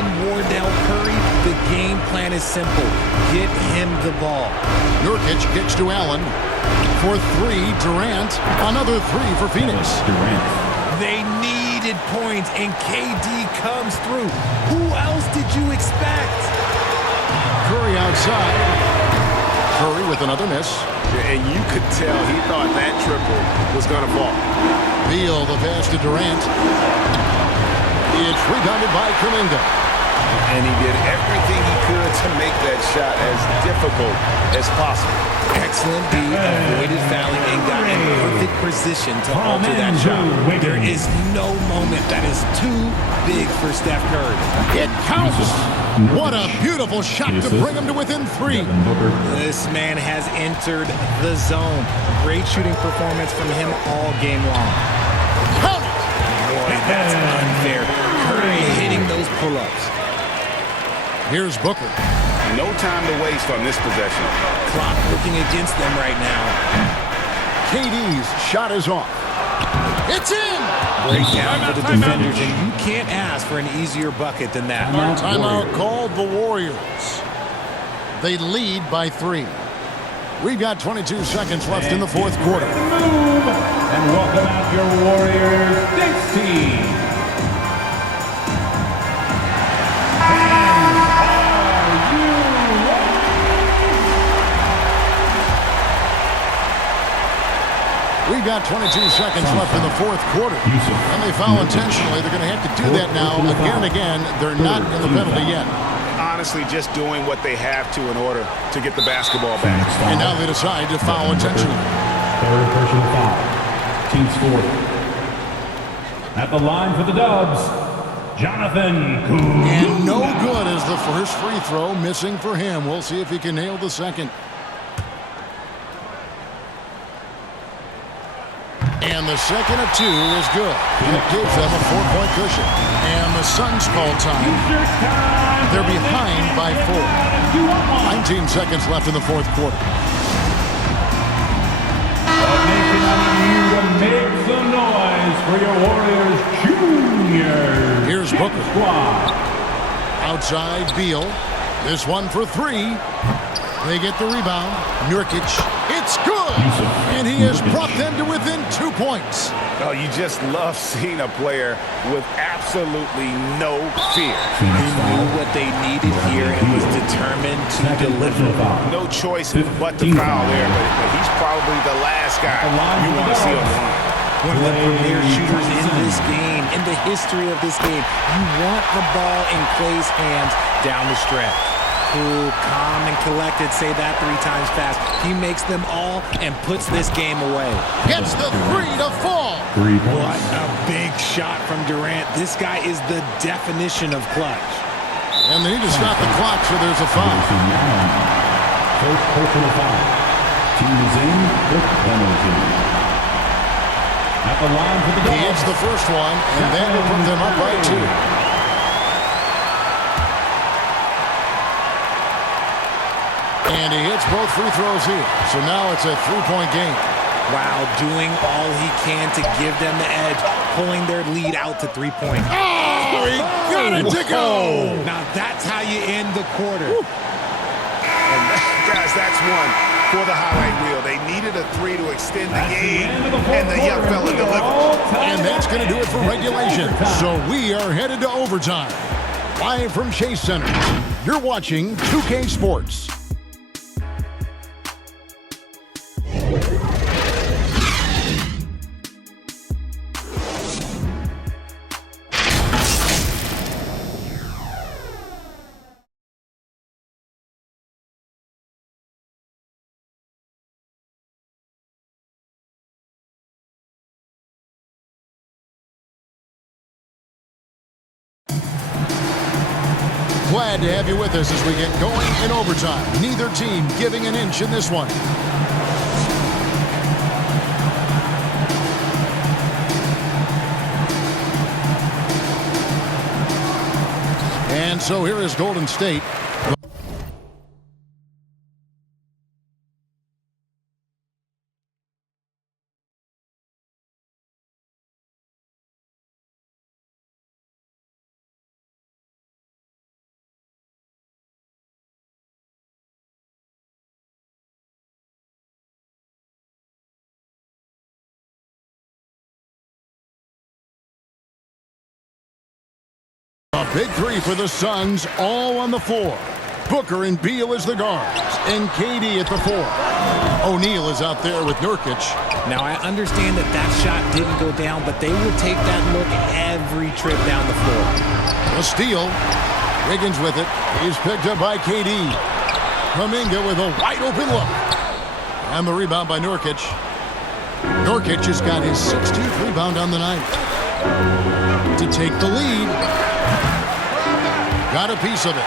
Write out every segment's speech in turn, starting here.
in Wardell Curry, the game plan is simple. Get him the ball. Nurkic kicks to Allen. For three, Durant. Another three for Phoenix. Durant. They needed points, and KD comes through. Who else did you expect? Curry outside. Curry with another miss. And you could tell he thought that triple was going to fall. Beal, the pass to Durant. It's rebounded by Kuminga. And he did everything he could to make that shot as difficult as possible. Excellent D, avoided fouling, and got in perfect position to alter that shot. There is no moment that is too big for Steph Curry. It counts! What a beautiful shot to bring him to within three. This man has entered the zone. Great shooting performance from him all game long. Count it! Boy, that's unfair. Curry hitting those pull-ups. Here's Booker. No time to waste on this possession. Clock working against them right now. KD's shot is off. It's in! Breakdown for the defenders, and you can't ask for an easier bucket than that. Timeout called the Warriors. They lead by 3. We've got 22 seconds left in the fourth quarter. And welcome out your Warriors Knicks team. We've got 22 seconds left in the fourth quarter. And they foul intentionally. They're going to have to do that now again and again. They're not in the penalty yet. Honestly, just doing what they have to in order to get the basketball back. And now they decide to foul intentionally. Third personal foul. Team scored. At the line for the Dubs, Jonathan Kuminga. And no good as the first free throw missing for him. We'll see if he can nail the second. And the second of 2 is good. It gives them a 4-point cushion. And the Suns call time. They're behind by 4. 19 seconds left in the fourth quarter. You to make some noise for your Warriors Junior. Here's Booker. Squad. Outside Beal. This one for 3. They get the rebound. Nurkic. It's good! And he has brought them to within 2 points. Oh, you just love seeing a player with absolutely no fear. He knew what they needed here and was determined to deliver. No choice but to foul there, but he's probably the last guy you want to see on the line. One of the premier shooters in this game, in the history of this game. You want the ball in Klay's hands down the stretch. Cool, calm, and collected. Say that 3 times fast. He makes them all and puts this game away. Gets the 3 to fall. 3 points. What a big shot from Durant. This guy is the definition of clutch. And they need to stop the clock, so there's a foul. First personal foul. Team is in with penalty. At the line for the Dubs. He hits the first one, and that will put them up by 2. And he hits both free throws here. So now it's a 3-point game. Wow, doing all he can to give them the edge, pulling their lead out to 3 points. Oh, he got it to go! Now that's how you end the quarter. And guys, that's one for the highlight reel. They needed a 3 to extend the game, and the young fella delivered. And that's going to do it for regulation. So we are headed to overtime. Live from Chase Center, you're watching 2K Sports. Glad to have you with us as we get going in overtime. Neither team giving an inch in this one. And so here is Golden State. Big three for the Suns, all on the floor. Booker and Beal as the guards, and KD at the 4. O'Neal is out there with Nurkic. Now, I understand that that shot didn't go down, but they will take that look every trip down the floor. A steal. Wiggins with it. He's picked up by KD. Kuminga with a wide-open look. And the rebound by Nurkic. Nurkic has got his 16th rebound on the night. To take the lead. Got a piece of it.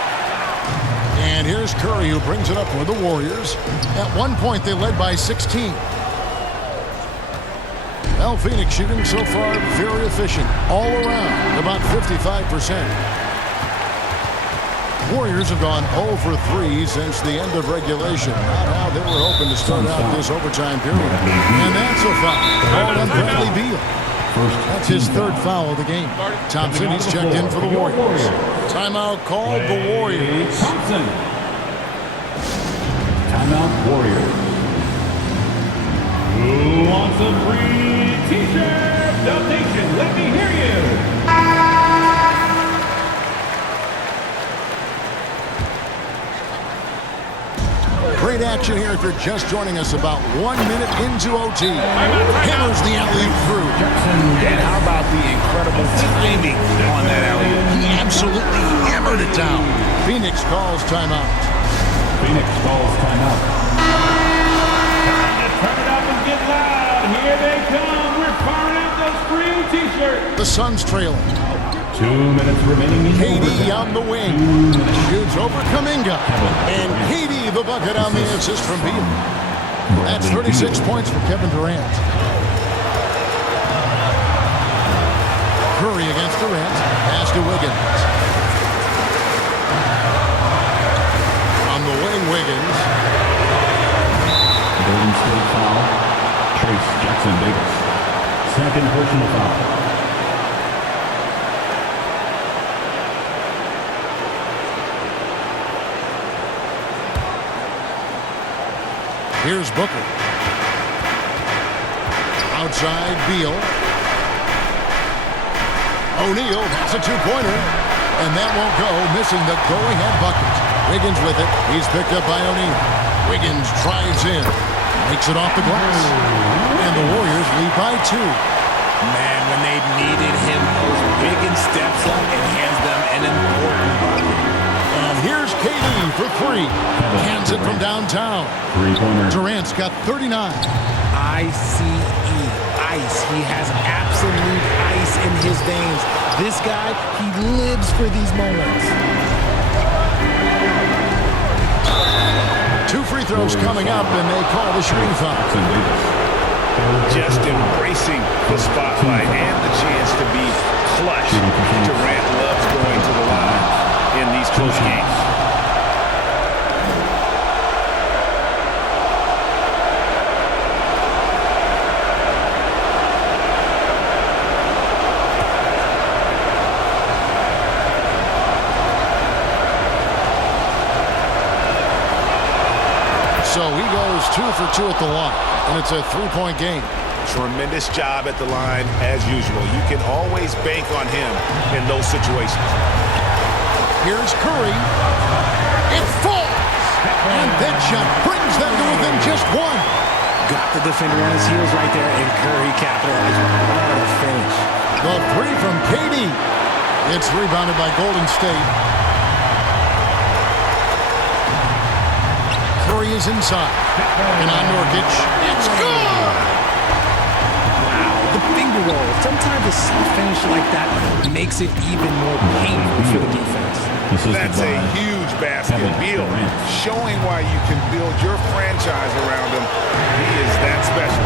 And here's Curry, who brings it up for the Warriors. At one point, they led by 16. Well, Phoenix shooting so far very efficient. All around, about 55%. Warriors have gone 0 for 3 since the end of regulation. Not how they were hoping to start out this overtime period. And that's a foul called on Bradley Beal. That's his 3rd foul of the game. Thompson, he's checked in for the Warriors. Timeout called the Warriors. Thompson. Timeout Warriors. Who wants a free t-shirt? The Nation, let me hear you. Great action here if you're just joining us. About 1 minute into OT. Hammers the alley-oop through. And how about the incredible timing on that alley-oop? He absolutely hammered it down. Phoenix calls timeout. Phoenix calls timeout. Time to turn it up and get loud. Here they come. We're firing out those free t-shirts. The Suns trailing. 2 minutes remaining in KD overtime. on the wing. Shoots over Kuminga. And KD the bucket on the assist from Beal. That's 36 points for Kevin Durant. Curry against Durant. Pass to Wiggins. On the wing, Wiggins. Golden State foul. Trace Jackson Davis. 2nd personal foul. Here's Booker. Outside, Beal. O'Neal, that's a 2-pointer. And that won't go, missing the go-ahead bucket. Wiggins with it. He's picked up by O'Neal. Wiggins drives in. Makes it off the glass. And the Warriors lead by 2. Man, when they needed him most, Wiggins steps up and hands them an important bucket. And here's KD for 3. Hands it from downtown. 3-pointer. Durant's got 39. ICE, ice. He has absolute ice in his veins. This guy, he lives for these moments. 2 free throws coming up, and they call the shooting foul. Just embracing the spotlight and the chance to be clutch. Durant loves going to the line in these close games. So he goes 2 for 2 at the line, and it's a 3-point game. Tremendous job at the line, as usual. You can always bank on him in those situations. Here's Curry. It falls! And that shot brings them to within just 1. Got the defender on his heels right there, and Curry capitalized. What a finish. The 3 from KD. It's rebounded by Golden State. Curry is inside. And on Nurkic. It's good! The finger roll. Sometimes a soft finish like that makes it even more painful for the defense. That's a huge basket. Beal showing why you can build your franchise around him. He is that special.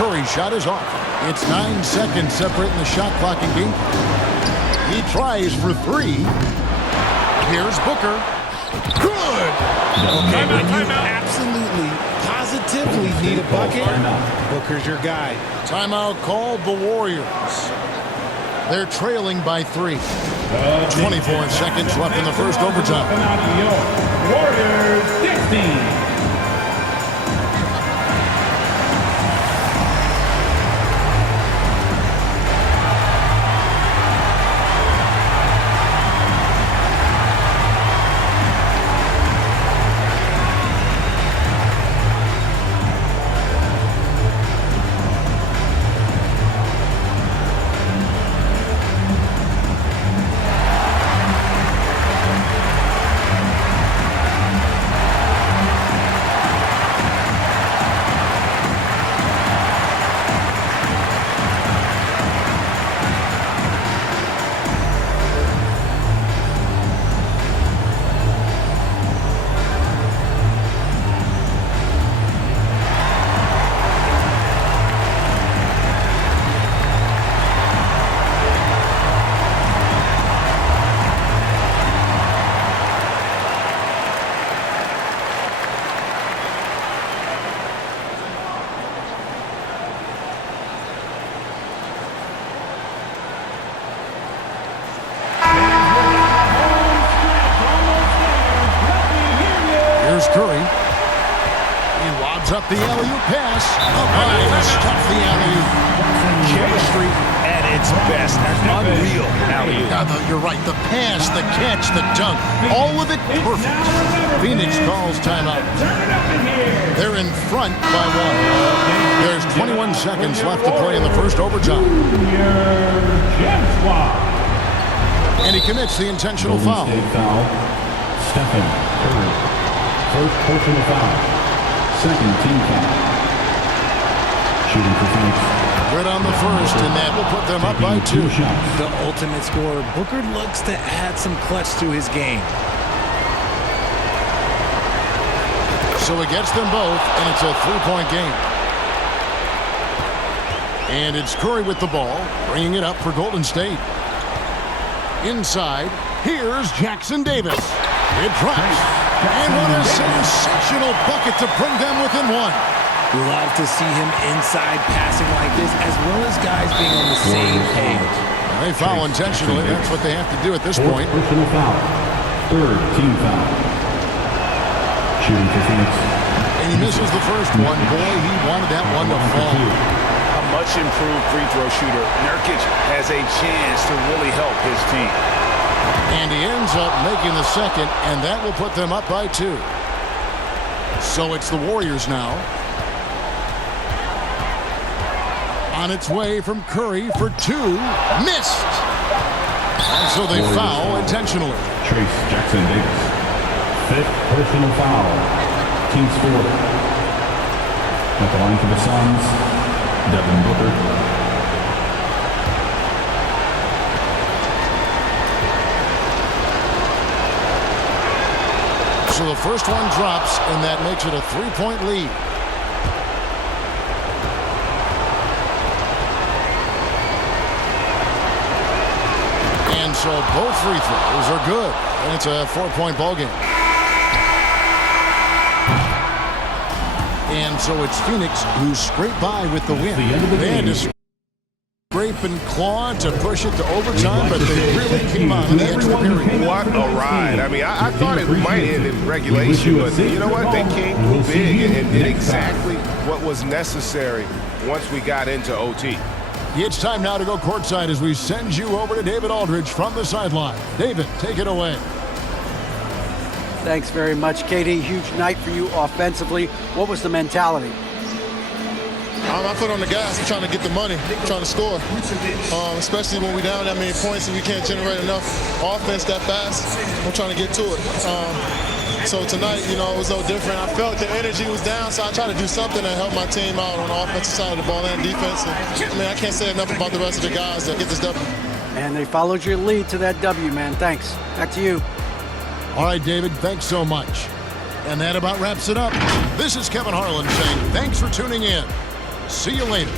Curry's shot is off. It's 9 seconds separating the shot clock and game. He tries for 3. Here's Booker. Good! Okay, when you absolutely, positively need a bucket, Booker's your guy. Timeout called the Warriors. They're trailing by 3. 24 seconds left in the first overtime. Warriors 16. Curry. He lobs up the alley-oop pass. Stuffed the alley-oop. Chemistry at its best. Unreal alley-oop. You're right. The pass, the catch, the dunk, all of it perfect. Phoenix calls timeout. They're in front by 1. There's 21 seconds left to play in the first overtime. And he commits the intentional foul. Stephen Curry. First personal foul. Second team foul. Shooting for Phoenix. Good on the first, and that will put them up by 2. The ultimate scorer. Booker looks to add some clutch to his game. So he gets them both, and it's a 3-point game. And it's Curry with the ball, bringing it up for Golden State. Inside, here's Jackson Davis. It drops. And what a sensational bucket to bring them within 1. Love to see him inside passing like this, as well as guys being on the same page. They foul intentionally. That's what they have to do at this point. Personal foul. Third team foul. Shooting for Phoenix. And he misses the first one. Boy, he wanted that one to fall. A much improved free throw shooter. Nurkic has a chance to really help his team. And he ends up making the second, and that will put them up by 2. So it's the Warriors now. On its way from Curry for 2. Missed. And so they foul intentionally. Trace Jackson Davis. Fifth personal foul. Team score. At the line for the Suns, Devin Booker. So the first one drops, and that makes it a 3-point lead. And so both free throws are good, and it's a 4-point ball game. And so it's Phoenix who scraped by with the win. They had to scrape and claw to push it to overtime, but they really came on in the extra period. What a ride. I mean, I thought it might end in regulation, but you know what? They came big and did exactly what was necessary once we got into OT. It's time now to go courtside as we send you over to David Aldridge from the sideline. David, take it away. Thanks very much, Katie. Huge night for you offensively. What was the mentality? I put on the gas. I'm trying to get the money, trying to score. Especially when we're down that many points and we can't generate enough offense that fast. I'm trying to get to it. So tonight, you know, it was no different. I felt the energy was down, so I tried to do something to help my team out on the offensive side of the ball and defense. And, I mean, I can't say enough about the rest of the guys that get this W. And they followed your lead to that W, man. Thanks. Back to you. All right, David, thanks so much. And that about wraps it up. This is Kevin Harlan saying thanks for tuning in. See you later.